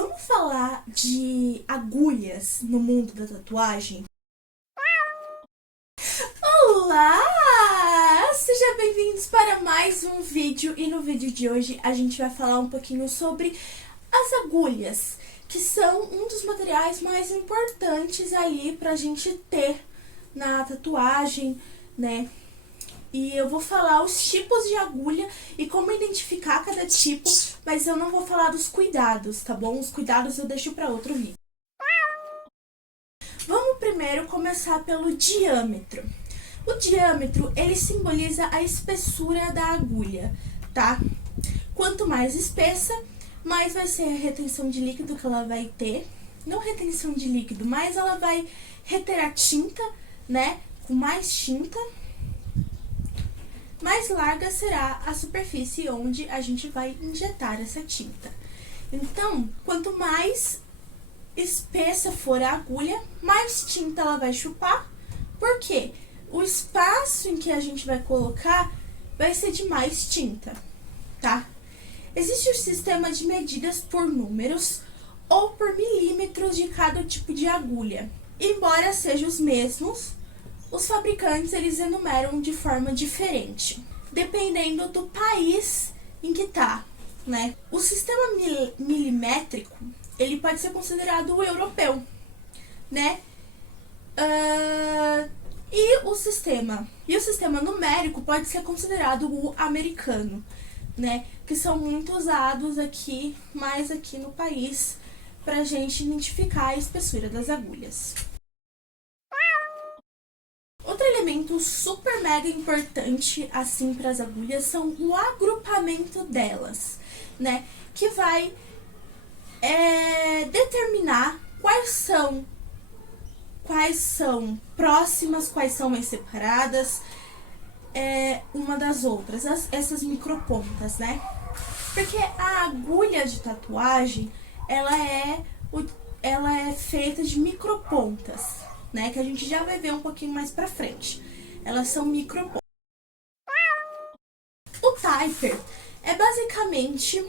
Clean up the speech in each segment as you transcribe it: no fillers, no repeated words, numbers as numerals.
Vamos falar de agulhas no mundo da tatuagem? Olá! Sejam bem-vindos para mais um vídeo e no vídeo de hoje a gente vai falar um pouquinho sobre as agulhas, que são um dos materiais mais importantes ali pra gente ter na tatuagem, né? E eu vou falar os tipos de agulha e como identificar cada tipo, mas eu não vou falar dos cuidados, tá bom? Os cuidados eu deixo para outro vídeo. Vamos primeiro começar pelo diâmetro. O diâmetro, ele simboliza a espessura da agulha, tá? Quanto mais espessa, mais vai ser a retenção de líquido que ela vai ter. Não retenção de líquido, mas ela vai reter a tinta, né? Com mais tinta. Mais larga será a superfície onde a gente vai injetar essa tinta. Então, quanto mais espessa for a agulha, mais tinta ela vai chupar. Por quê? O espaço em que a gente vai colocar vai ser de mais tinta, tá? Existe o sistema de medidas por números ou por milímetros de cada tipo de agulha. Embora sejam os mesmos, os fabricantes eles enumeram de forma diferente, dependendo do país em que tá, né? O sistema milimétrico, ele pode ser considerado o europeu, né? E o sistema numérico pode ser considerado o americano, né? Que são muito usados aqui, mais aqui no país, pra gente identificar a espessura das agulhas. Outro elemento super mega importante, assim, para as agulhas são o agrupamento delas, né? Que vai determinar quais são próximas, quais são mais separadas uma das outras, essas micropontas, né? Porque a agulha de tatuagem, ela é feita de micropontas, né, que a gente já vai ver um pouquinho mais pra frente. Elas são micropontas. O taper é basicamente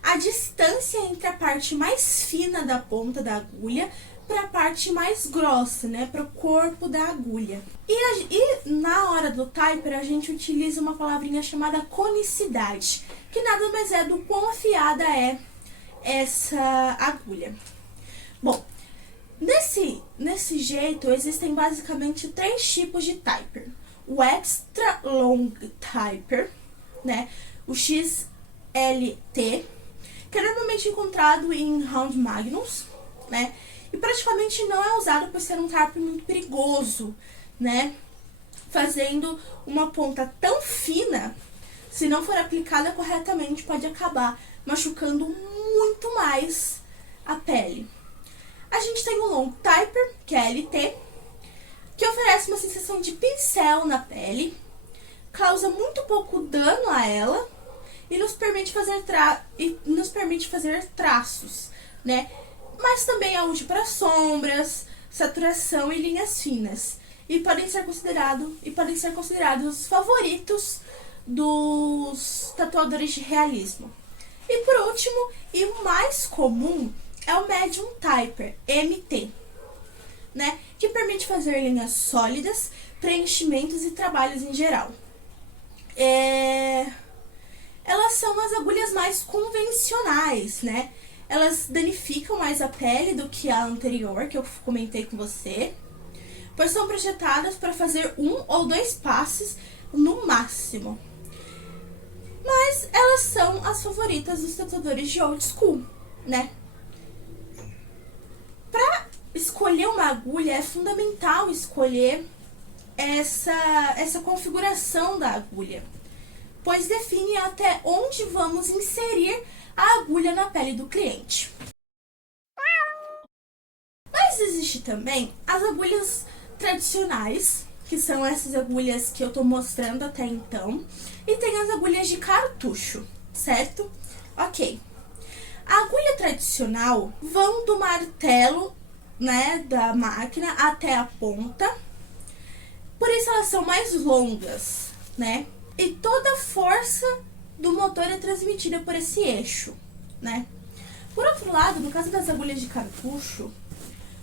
a distância entre a parte mais fina da ponta da agulha para a parte mais grossa, né, para o corpo da agulha. E na hora do taper a gente utiliza uma palavrinha chamada conicidade, que nada mais é do quão afiada é essa agulha. Bom, Nesse jeito, existem basicamente 3 tipos de taper. O Extra Long Taper, né? O XLT, que é normalmente encontrado em round magnums, né? E praticamente não é usado por ser um taper muito perigoso, né? Fazendo uma ponta tão fina, se não for aplicada corretamente, pode acabar machucando muito mais a pele. A gente tem o Long Taper, que é LT, que oferece uma sensação de pincel na pele, causa muito pouco dano a ela e nos permite fazer traços, né? Mas também é útil para sombras, saturação e linhas finas. E podem ser considerados os favoritos dos tatuadores de realismo. E por último, e o mais comum, é o Medium Taper, MT, né? Que permite fazer linhas sólidas, preenchimentos e trabalhos em geral. Elas são as agulhas mais convencionais, né? Elas danificam mais a pele do que a anterior, que eu comentei com você, pois são projetadas para fazer 1 ou 2 passes no máximo. Mas elas são as favoritas dos tatuadores de old school, né? Para escolher uma agulha, é fundamental escolher essa configuração da agulha, pois define até onde vamos inserir a agulha na pele do cliente. Mas existe também as agulhas tradicionais, que são essas agulhas que eu tô mostrando até então, e tem as agulhas de cartucho, certo? Ok. A agulha tradicional vão do martelo, né, da máquina até a ponta, por isso elas são mais longas, né? E toda a força do motor é transmitida por esse eixo, né? Por outro lado, no caso das agulhas de cartucho,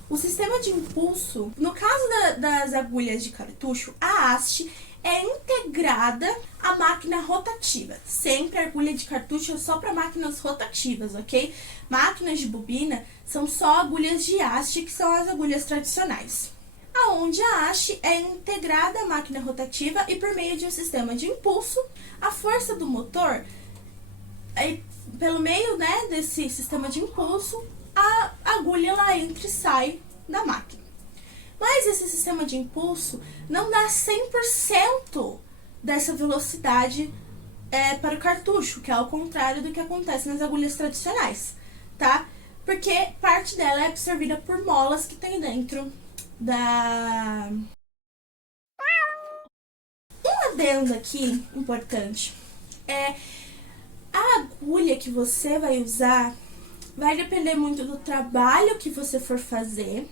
o sistema de impulso, no caso das agulhas de cartucho, a haste é integrada à máquina rotativa. Sempre a agulha de cartucho é só para máquinas rotativas, ok? Máquinas de bobina são só agulhas de haste, que são as agulhas tradicionais. Aonde a haste é integrada à máquina rotativa e por meio de um sistema de impulso, a força do motor, pelo meio, né, desse sistema de impulso, a agulha ela entra e sai da máquina. Mas esse sistema de impulso não dá 100% dessa velocidade para o cartucho, que é ao contrário do que acontece nas agulhas tradicionais, tá? Porque parte dela é absorvida por molas que tem dentro da... Um adendo aqui importante é a agulha que você vai usar vai depender muito do trabalho que você for fazer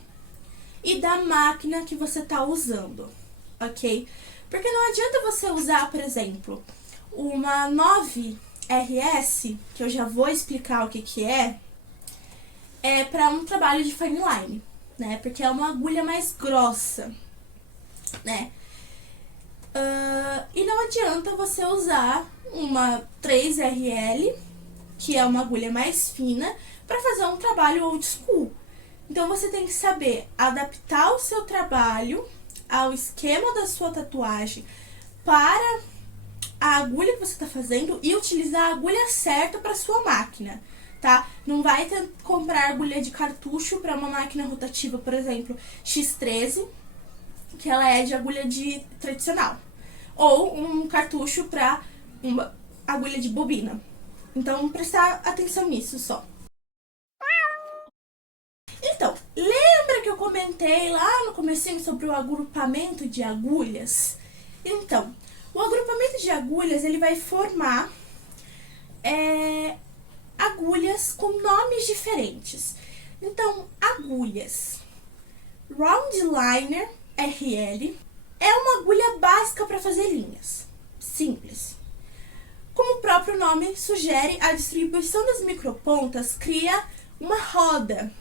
e da máquina que você está usando, ok? Porque não adianta você usar, por exemplo, uma 9RS, que eu já vou explicar o que é para um trabalho de fine line, né? Porque é uma agulha mais grossa, né? E não adianta você usar uma 3RL, que é uma agulha mais fina, para fazer um trabalho old school. Então, você tem que saber adaptar o seu trabalho ao esquema da sua tatuagem para a agulha que você está fazendo e utilizar a agulha certa para sua máquina, tá? Não vai comprar agulha de cartucho para uma máquina rotativa, por exemplo, X13, que ela é de agulha tradicional, ou um cartucho para uma agulha de bobina. Então, prestar atenção nisso só. Então, lembra que eu comentei lá no comecinho sobre o agrupamento de agulhas? Então, o agrupamento de agulhas, ele vai formar agulhas com nomes diferentes. Então, agulhas Roundliner RL é uma agulha básica para fazer linhas. Simples. Como o próprio nome sugere, a distribuição das micropontas cria uma roda,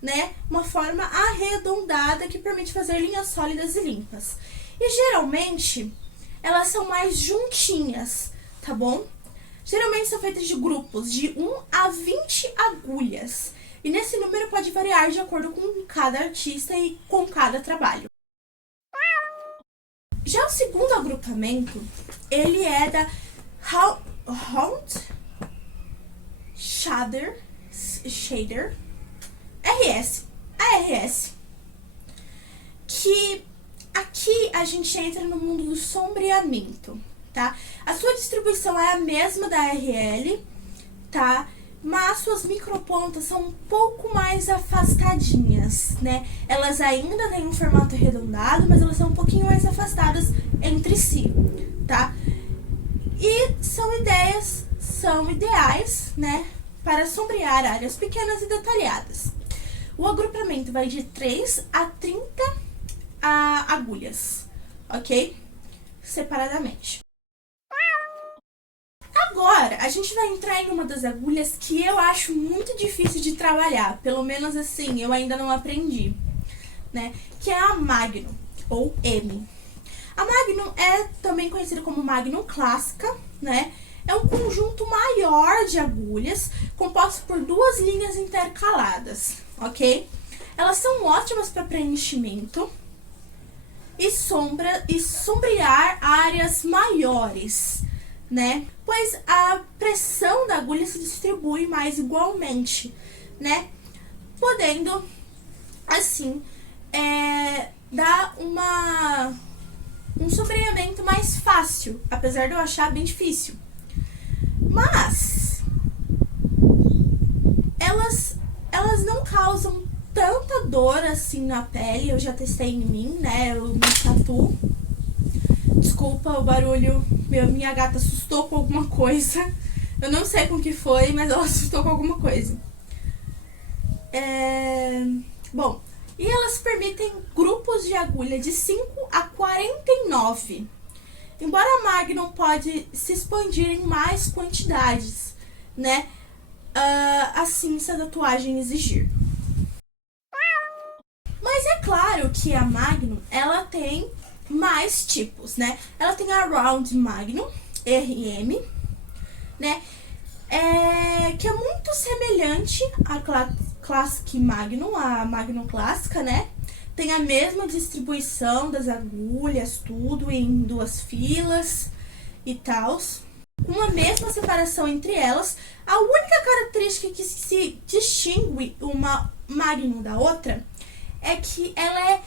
né? Uma forma arredondada que permite fazer linhas sólidas e limpas. E geralmente, elas são mais juntinhas, tá bom? Geralmente são feitas de grupos de 1 a 20 agulhas. E nesse número pode variar de acordo com cada artista e com cada trabalho. Já o segundo agrupamento, ele é da Round Shader RS, a RS, que aqui a gente entra no mundo do sombreamento, tá? A sua distribuição é a mesma da RL, tá? Mas suas micropontas são um pouco mais afastadinhas, né? Elas ainda têm um formato arredondado, mas elas são um pouquinho mais afastadas entre si, tá? E são ideais, né, para sombrear áreas pequenas e detalhadas. O agrupamento vai de 3 a 30 agulhas, ok? Separadamente. Agora, a gente vai entrar em uma das agulhas que eu acho muito difícil de trabalhar. Pelo menos assim, eu ainda não aprendi, né? Que é a Magnum, ou M. A Magnum é também conhecida como Magnum Clássica, né? É um conjunto maior de agulhas, composto por 2 linhas intercaladas, ok? Elas são ótimas para preenchimento e sombrear áreas maiores, né? Pois a pressão da agulha se distribui mais igualmente, né? Podendo, assim, dar um sombreamento mais fácil, apesar de eu achar bem difícil. Mas elas não causam tanta dor assim na pele. Eu já testei em mim, né? Eu me tatuo. Desculpa o barulho, minha gata assustou com alguma coisa. Eu não sei com o que foi, mas ela assustou com alguma coisa. Bom, e elas permitem grupos de agulha de 5 a 49. Embora a Magnum pode se expandir em mais quantidades, né? assim se a tatuagem exigir. Mas é claro que a Magnum, ela tem mais tipos, né? Ela tem a Round Magnum, RM, né? Que é muito semelhante à Classic Magnum, a Magnum clássica, né? Tem a mesma distribuição das agulhas, tudo em 2 filas e tal. Uma mesma separação entre elas. A única característica que se distingue uma Magnum da outra é que ela é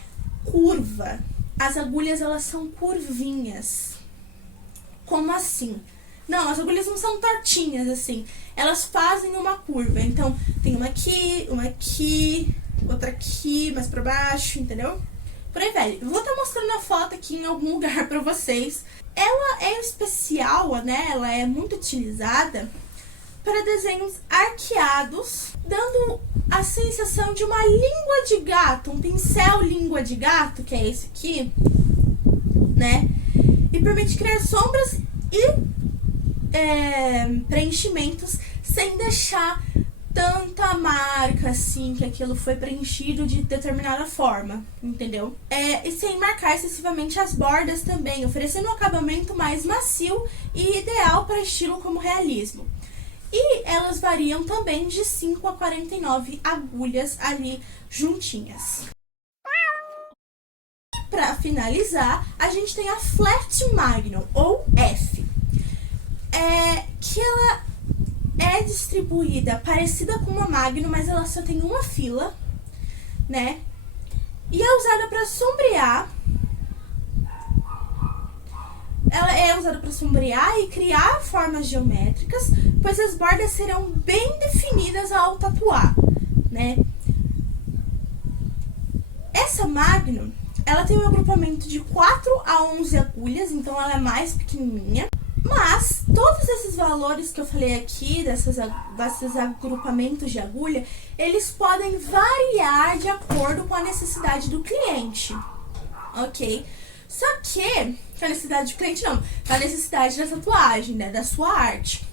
curva. As agulhas, elas são curvinhas. Como assim? Não, as agulhas não são tortinhas, assim. Elas fazem uma curva. Então, tem uma aqui, outra aqui, mais pra baixo, entendeu? Por aí, velho. Eu vou estar mostrando a foto aqui em algum lugar pra vocês. Ela é especial, né? Ela é muito utilizada para desenhos arqueados, dando a sensação de uma língua de gato, um pincel língua de gato, que é esse aqui, né? E permite criar sombras e preenchimentos sem deixar tanta marca assim, que aquilo foi preenchido de determinada forma, entendeu? E sem marcar excessivamente as bordas também, oferecendo um acabamento mais macio e ideal para estilo como realismo. E elas variam também de 5 a 49 agulhas ali juntinhas. E para finalizar, a gente tem a Flat Magnum, ou F, que ela é distribuída parecida com uma Magnum, mas ela só tem uma fila, né? E é usada para sombrear. Ela é usada para sombrear e criar formas geométricas, pois as bordas serão bem definidas ao tatuar, né? Essa Magnum, ela tem um agrupamento de 4 a 11 agulhas, então ela é mais pequenininha. Mas todos esses valores que eu falei aqui, desses agrupamentos de agulha, eles podem variar de acordo com a necessidade do cliente, ok? Só que a necessidade do cliente não, a necessidade da tatuagem, né, da sua arte.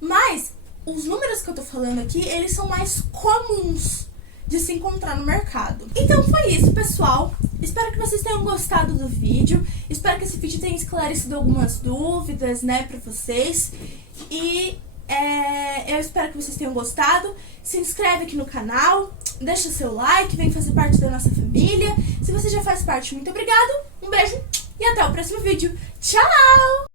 Mas os números que eu tô falando aqui, eles são mais comuns de se encontrar no mercado. Então foi isso, pessoal. Espero que vocês tenham gostado do vídeo. Espero que esse vídeo tenha esclarecido algumas dúvidas, né, pra vocês. E eu espero que vocês tenham gostado. Se inscreve aqui no canal, deixa seu like, vem fazer parte da nossa família. Se você já faz parte, muito obrigado. Um beijo e até o próximo vídeo. Tchau!